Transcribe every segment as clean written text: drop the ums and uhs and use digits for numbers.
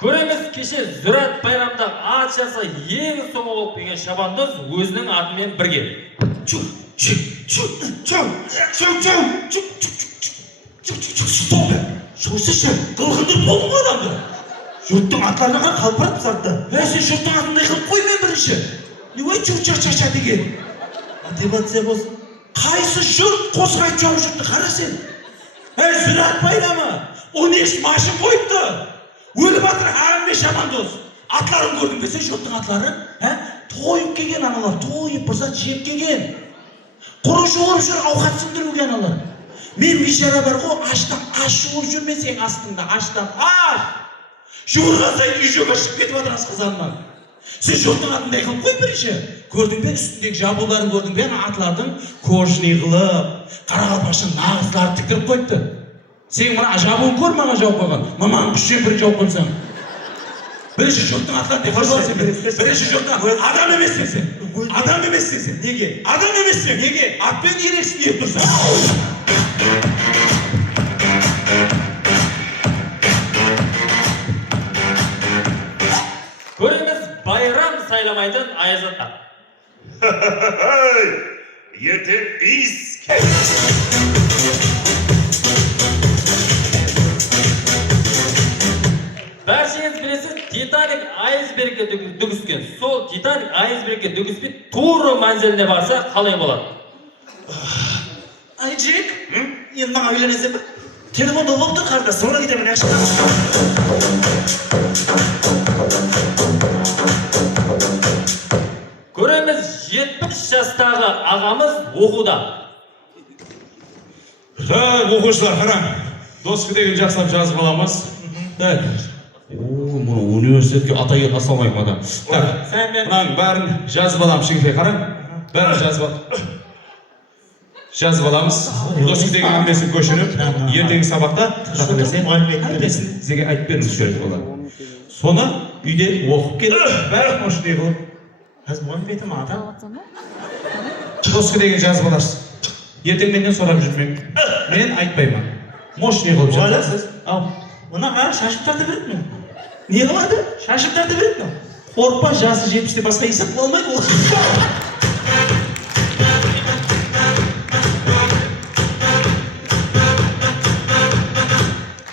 Көреміз кеше Зүрат байрамда ат жаса ең соңы болып келген шабандоз өзінің атымен бірге. Стоп! Шоусышы, қылғындыр болдың ғой адамды. Жұрттың атларына қар қалпырап сартты. Сен жұрттың атындай қылып қой мен бірінші. Не ой чу-ча-ча-ча деген. Мотивация болсын. Қайсы жұрт қосқайып жауы жұртты қара сен. Зүрат байрамы, оны еш машын қойыпты. Өлі батыр әмме шабандоз. Атларын көрдің бе сен жұрттың атлары? Тойып келген аналар, тойып бұрзат жеп келген. Құрушы олып жүр ауқат сындыруге аналар. Мен бишара бар ғой, аштан аш жуып жүрмесең астында, аштан аш. Жуырға сайын үй жоға шығып кетіп атыр асқазанынан. Сен жұрттың атындай қылып қой бірінші. Көрдің бе үстіндегі жабуларын көрдің бе, атлардың кожный қылып, қарақалпақшың нағыздыларды тіктіріп қойыпты. Сен мына жабуын көр, маған жауып қойған. Маманың күшпен бір жауып қойсаң. Бірінші жұрттың атларын бірінші жұрттың адам емессің сен. Адам емессің сен. Неге? Адам емессің. Неге? Атпен ерекшін еп тұрсың. Көреміз байрам сайламайтын Аяз-ата. Ертең бис. Бәршеңіз білесіз, Титаник айсбергке дүгіскен. Сол Титаник айсбергке дүгіспей тура манзиліне барса қалай болады? Айжек, енді маған үйленесің бе? Телефонда болып тұр қарда, sonra кетемін ашықта. Көреміз 70 жастағы ағамыз оқуда. Оқушылар, қараң. Доски деген жақсылап жазып аламыз. Мұны университетке атайын асалмайым адам. Мұнаң бәрін жазып алам, шегіте қараң. Бәрін жазып аламыз. Доски деген әмесін көшініп, ертеңгі сабақта сізге айтып беріңіз жүрет болады. Соны үйде оқып келіп, бәрін мошындай қылып. Доски деген жазып аларсыз. Ертең менден сұрап жүрмең. Мен айтпаймын. Мошындай қылып жазасыз. Мұна қара шашып тарта береді ме? Не қылады? Шашып тарта береді ме? Қорықпа, жасы 70-те басқа есеп қыла алмайды ол.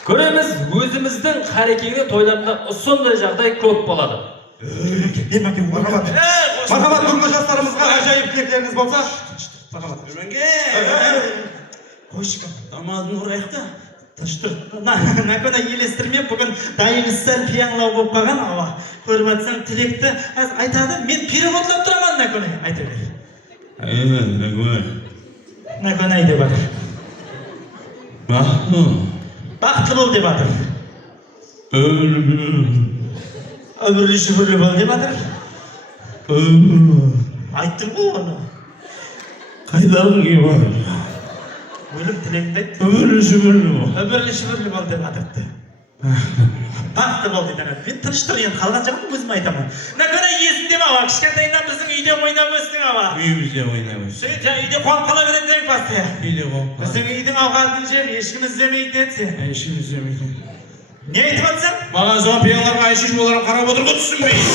Көреміз өзіміздің қарекеңі тойларында ұсындай жағдай көп болады. Мархабат, бүгінгі жастарымызға ажайып тілектеріңіз болса. Қойшыққа, дамадың ұрайықта. Тұштыр, накөне елестірмеп, бүгін дайымыз сәл пиянлау болып қаған, ала. Көріп атсаң тілекті айтады, мен переводлап тұраман накөне, айта бер. Накөне айда бар. Бақытты бол деп атыр. Өмірлі шүбірлі бол деп атыр. Айттым ғой оны. Қайдағы ке бар? Өлім тілеңді айтты. Өмірлі шүбірлі бол. Өмірлі шүбірлі бол деп атырды. Бақытты бол дейді. Мен тыныштыр енді қалған жағын өзім айтамын. Накөне есінде ма? Кішкентайынан біздің үйде ойнап өстің ама. Үйімізде ойнап өстің. Сөйте, үйде қуанып қала береді демек басты. Үйде қуанып қала. Біздің үйдің ауқатын жеп, ешкім іздемейді етсе. Ешкім іздемейді. Не айтып атсың? Маған соған пияларға айшыш боларын қарап отырғы түсінбейді.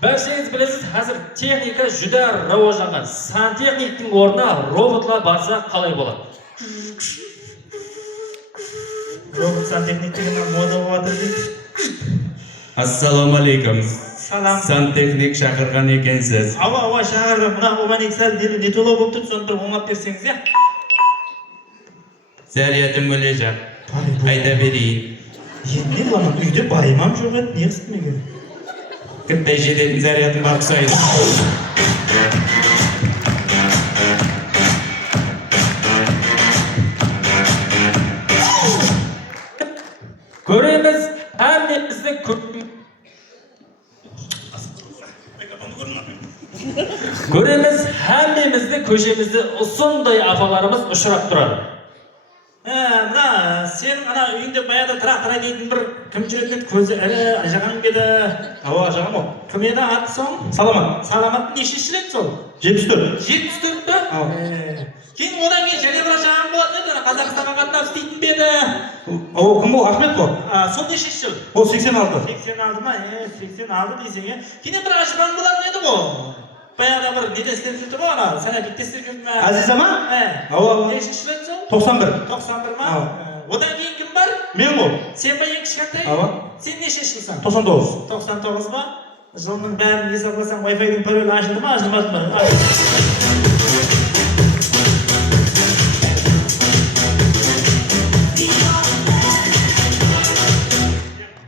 Бәршеңіз білесіз, қазір техника жүдә рауажанған. Сантехниктің орнына роботлар барса қалай болады? Робот сантехник дегеннен мода болып жатыр дейді. Ассаламалейкум. Салам. Сантехник шақырған екенсіз. Ауа шағырып, мына обаник сәл не толау болып тұр, соны бір оңап берсеңіз, я? Сәлиятым өлежақ. Айта берейін. Енді ғана үйде байымам жоқ еді, не қыстымеге? Кіттай жететін зарядын бар құсайды. Көреміз әмнемізді көшемізді ұсындай апаларымыз ұшырап тұрады. Мына сенің ана үйінде баяғыда трактор айдайтын бір кім жүретін еді көзі ірі ажаған ба еді? Ава ажағам о. Кім еді аты соң? Саламат. Саламат нешінші рет сол? 74. 74 па? Кейін одан кейін және бір ажаған болатын еді, Қазақстанға қатынап істейтін бе еді? О, кім ол? Ахмет қой. Сол нешінші жыл? Ол 86. 86 ма? 86 десең, кейін бір ажырған болатын еді ғой. Баяғыда бір неден істеп жүрді ғой ана, санабикте істеп жүрді ме? Азиза ма? Ава. Нешінші рет сол? 91. 91 ма? Одан кейін кім бар? Мен ғой. Сен ба ең кішкентай? Ава. Сен нешінші жылсың? 99. 99 ба? Жылының бәрін есеплесең Wi-Fi-дің паролі ашылды ма, ашылмады ма?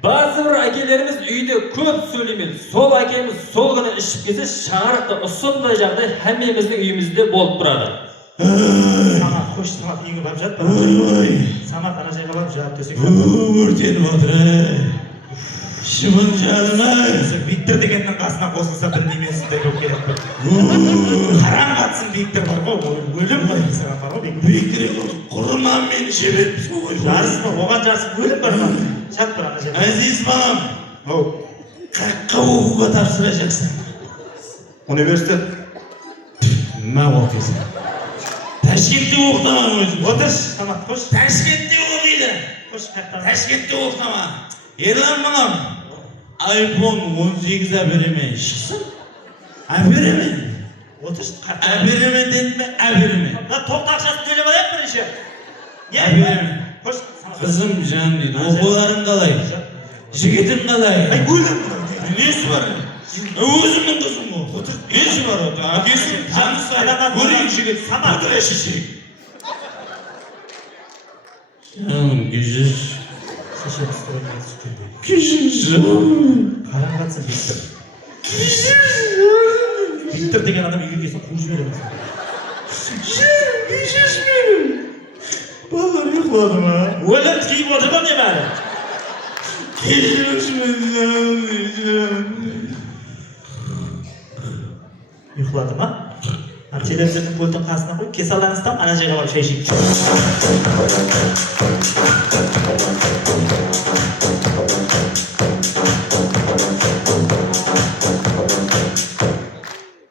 Bazı bir әкелеріміз үйде көп сөйлемейді. Сол әкеміз сол күні ішіп келсе, шаңырақта осындай жағдай әмеміздің үйімізде болып тұрады. Самат, қош Самат үйіңе барып жат. Самат ана жайға барып жауап десек. Өртеніп отыр. Шыбын жаным. Виктор дегеннің қасына қосылса бір немесінде көп келеді. Қараң қатсын Виктор бар ғой, өлім бар саған бар ғой. Виктор құрынан мені жебетпіз ғой. Жарыс па, оған жарыс өлім бар ма? Жат бір ана жайға. Әзиз балам. Қаққа оқуға тапсырашақсың. Университет. Ма оқисың. Ташкентте оқытамын өзім. Отырш, Самат, қош. Ташкентте оқиды. Қош, қақтан. Ташкентте оқытама. Ерлан балам. iPhone 18 әбереме шықсын. Әбереме. Отырш, қақтан. Әбереме дедім бе? Әбереме. Тоқты ақшасын төлеп алайық бірінші. Әбереме. Қош, Қызым жан дейді. Оқуларың қалай? Жігітім қалай? Ай, өлім. Несі бар? Өзімнің қызым ол. Несі бар? Әкесі жанысы. Көрейін жігіт. Отыр шешек. Жаным кешір. Шешек үстіріне түскенде. Кешір жаным. Қараң қатсын Виктор. Кешір жаным. Виктор деген адам үйге келсін қуып жібереміз. Жаным кешір мені. Балалар ұйықтады ма? Өлім тиіп отыр ма не бәрі? Кешірші мені жаным. Ұйықтады ма? Телевизордың пультын қасына қойып, кесе алаңыздан ана жайға барып шай ішейік.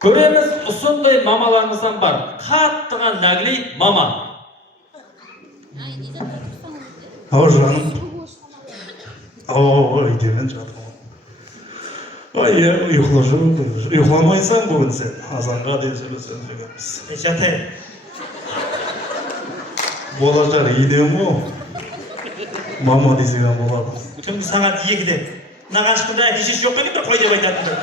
Көреміз ұсындай мамаларымыздан бар. Қаттыған нәглей мама. Ау жаным. Ау, үйдемен жатыр. Ай, ұйықламайсың бүгін сен. Азанға дейін сөйлесен дегенбіз. Жатайын. Болажар үйден ғой. Мама десеген болады. Түнгі сағат 2-де. Мынаған ешқандай әке-шеше жоқ екен бір қой деп айтатындар.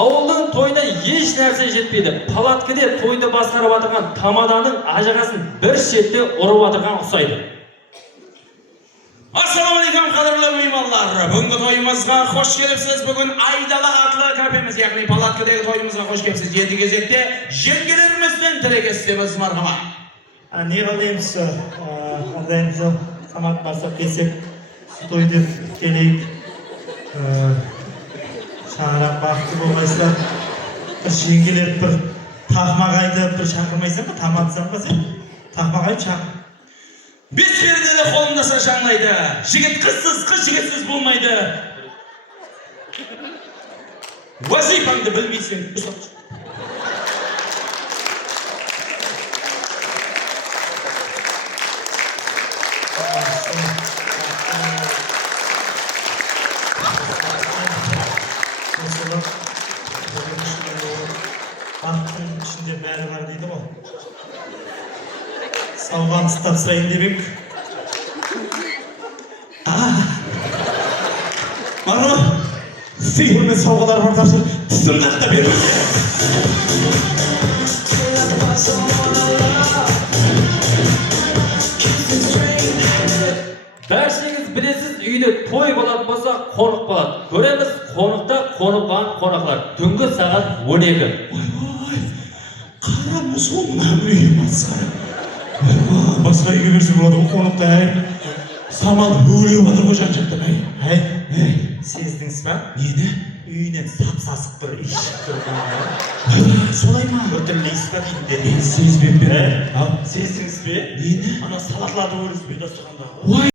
Ауылдың тойына еш нәрсе жетпейді. Палаткеде тойды басқарып отырған тамаданың ажығасын бір шетте ұрып отырған ұқсайды. Ассалаумағалейкум қадірлі меймандар. Бүгінгі тойымызға қош келіпсіз. Бүгін Айдала атлы кафеміз, яғни палаткедегі тойымызға қош келіпсіз. Енді кезекте жеңгелерімізден тілектестіміз мархама. Не қалаймыз? Қандаймыз? Самат барсақ келсек, тойды келейік. Шаңырақ бақытты болмайсыздар. Бір жеңгелер бір тақмақ айтып бір шақырмайсың ба? Таматсың ба сен? Тақмақ айтып шақыр. Бесперделі қолындаса шаңлайды. Жігіт қызсыз, қыз жігітсіз болмайды. Вазифаңды білмейсің. Бақыттың ішінде бәрі бар дейді ғой. Сауғаныз тапсырайын деп ек. Ана, сиыр мен сауғалар бар тапсыр. Түсімді да беріп. Бәршеңіз білесіз, үйде той болатын болса, қонық болады. Көреміз, қонықта қонып қалған қонақлар. Түнгі сағат 12. Қарамыз оңына үйім атсары. Басқа үйге берсе болады, қонықта әй. Самал өліп отыр ғой жан-жақтан әй. Sezdіңіз ба? Neni? Үйінен сап-сасық бір иіс шығып тұрған. Солай ма? Өтірлейсіз ба деймін. Сезбеп пе? Сездіңіз бе? Neni? Ана салатларды көрдіңіз бе дастарханда?